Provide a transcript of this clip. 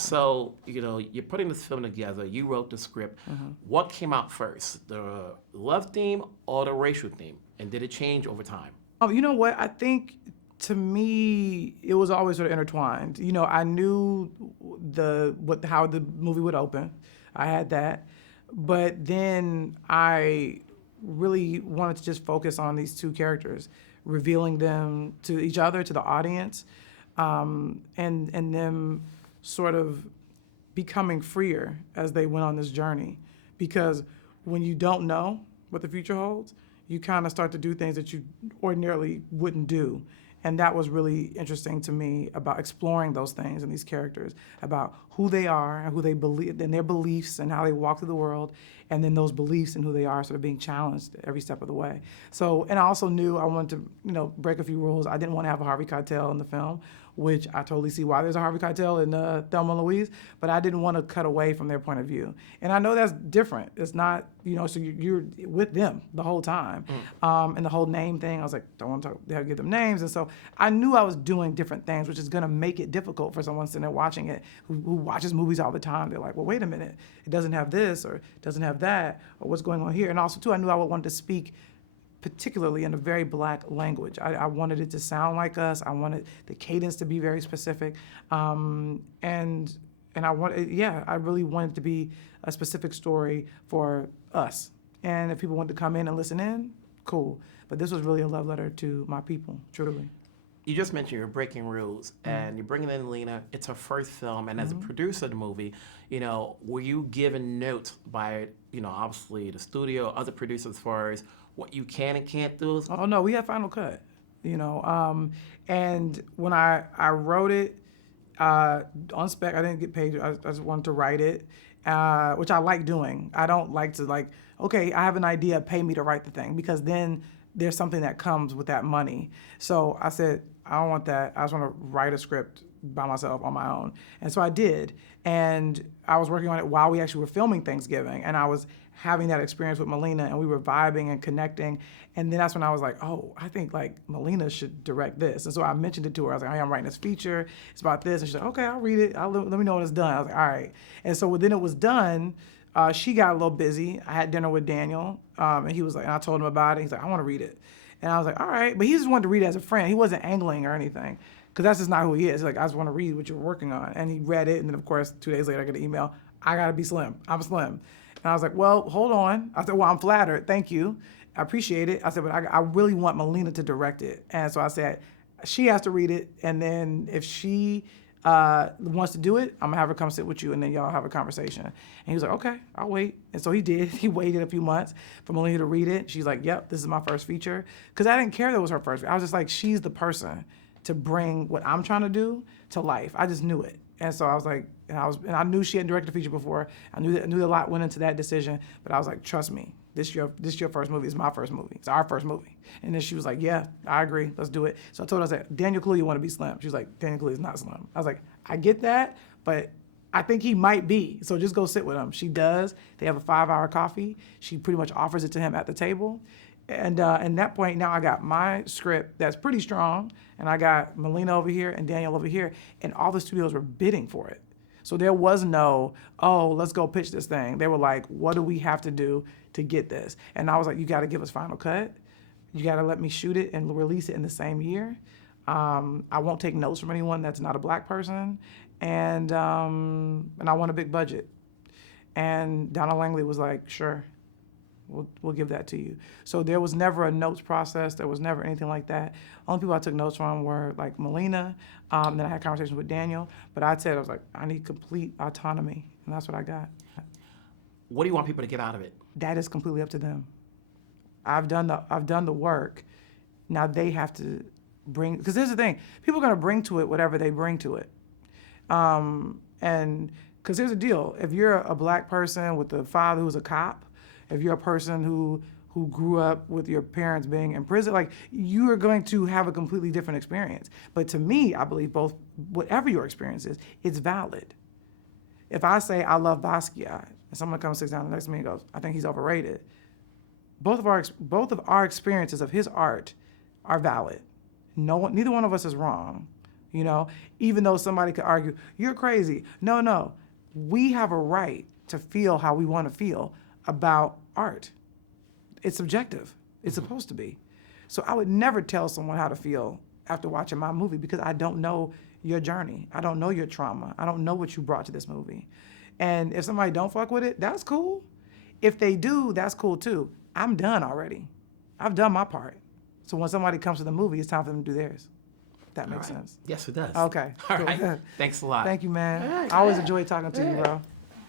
So, you're putting this film together. You wrote the script. What came out first, the love theme or the racial theme? And did it change over time? You know what? I think to me, it was always sort of intertwined. I knew how the movie would open. I had that, but then I really wanted to just focus on these two characters, revealing them to each other, to the audience, and them sort of becoming freer as they went on this journey. Because when you don't know what the future holds, you kind of start to do things that you ordinarily wouldn't do. And that was really interesting to me about exploring those things in these characters, about who they are and who they believe, and their beliefs and how they walk through the world, and then those beliefs and who they are sort of being challenged every step of the way. So, and I also knew I wanted to, break a few rules. I didn't want to have a Harvey Keitel in the film, which I totally see why there's a Harvey Keitel in Thelma and Louise, but I didn't want to cut away from their point of view. And I know that's different. It's not, so you're with them the whole time. And the whole name thing, I was like, don't want to talk, they have to give them names. And so I knew I was doing different things, which is going to make it difficult for someone sitting there watching it who watches movies all the time. They're like, well, wait a minute, it doesn't have this or it doesn't have that, or what's going on here. And also, too, I knew I wanted to speak particularly in a very Black language. I wanted it to sound like us. I wanted the cadence to be very specific. And I really wanted it to be a specific story for us. And if people wanted to come in and listen in, cool. But this was really a love letter to my people, truly. You just mentioned you're breaking rules, and you're bringing in Lena. It's her first film, and as a producer of the movie, were you given notes by, obviously the studio, other producers, as far as what you can and can't do? Oh no, we had final cut, and when I wrote it on spec, I didn't get paid. I just wanted to write it, which I like doing. I don't like to okay, I have an idea, pay me to write the thing, because then there's something that comes with that money. So I said, I don't want that. I just want to write a script by myself on my own. And so I did. And I was working on it while we actually were filming Thanksgiving. And I was having that experience with Melina, and we were vibing and connecting. And then that's when I was like, oh, I think Melina should direct this. And so I mentioned it to her. I was like, hey, I'm writing this feature. It's about this. And she's like, okay, I'll read it. Let me know when it's done. I was like, all right. And so then it was done. She got a little busy. I had dinner with Daniel, and he was like, and I told him about it. He's like, I want to read it. And I was like, all right. But he just wanted to read it as a friend. He wasn't angling or anything, because that's just not who he is. He's like, I just want to read what you're working on. And he read it. And then, of course, 2 days later, I get an email. I got to be Slim. I'm Slim. And I was like, well, hold on. I said, well, I'm flattered. Thank you. I appreciate it. I said, but I really want Melina to direct it. And so I said, she has to read it. And then if she wants to do it, I'm gonna have her come sit with you, and then y'all have a conversation. And he was like, okay, I'll wait. And so he did. He waited a few months for Melina to read it. She's like, yep, this is my first feature. Because I didn't care that it was her first. I was just like, she's the person to bring what I'm trying to do to life. I just knew it. And so I was like, and I knew she hadn't directed a feature before. I knew a lot went into that decision, but I was like, trust me, this your first movie. It's my first movie. It's our first movie. And then she was like, yeah, I agree. Let's do it. So I told her, I said, Daniel Kaluuya want to be Slim. She was like, Daniel Kaluuya is not Slim. I was like, I get that, but I think he might be. So just go sit with him. She does. They have a 5-hour coffee. She pretty much offers it to him at the table. And at that point, now I got my script that's pretty strong, and I got Melina over here and Daniel over here, and all the studios were bidding for it. So there was no, oh, let's go pitch this thing. They were like, what do we have to do to get this? And I was like, you got to give us final cut. You got to let me shoot it and release it in the same year. I won't take notes from anyone that's not a Black person. And I want a big budget. And Donna Langley was like, sure, we'll give that to you. So there was never a notes process. There was never anything like that. Only people I took notes from were like Melina. Then I had conversations with Daniel. But I was like, I need complete autonomy. And that's what I got. What do you want people to get out of it? That is completely up to them. I've done the work. Now they have to bring, because here's the thing, people are going to bring to it whatever they bring to it. And because here's the deal, if you're a Black person with a father who's a cop, if you're a person who grew up with your parents being in prison, you are going to have a completely different experience. But to me, I believe both, whatever your experience is, it's valid. If I say I love Basquiat, and someone comes sits down next to me and goes, I think he's overrated, both of our experiences of his art are valid. Neither one of us is wrong. you know? Even though somebody could argue, you're crazy. No. We have a right to feel how we want to feel about art. It's subjective. It's supposed to be. So I would never tell someone how to feel after watching my movie because I don't know your journey. I don't know your trauma. I don't know what you brought to this movie. And if somebody don't fuck with it, that's cool. If they do, that's cool too. I'm done already. I've done my part. So when somebody comes to the movie, it's time for them to do theirs. If that makes sense. Yes, it does. Okay. All cool. right. Thanks a lot. Thank you, man. All right. I always enjoy talking to you, bro.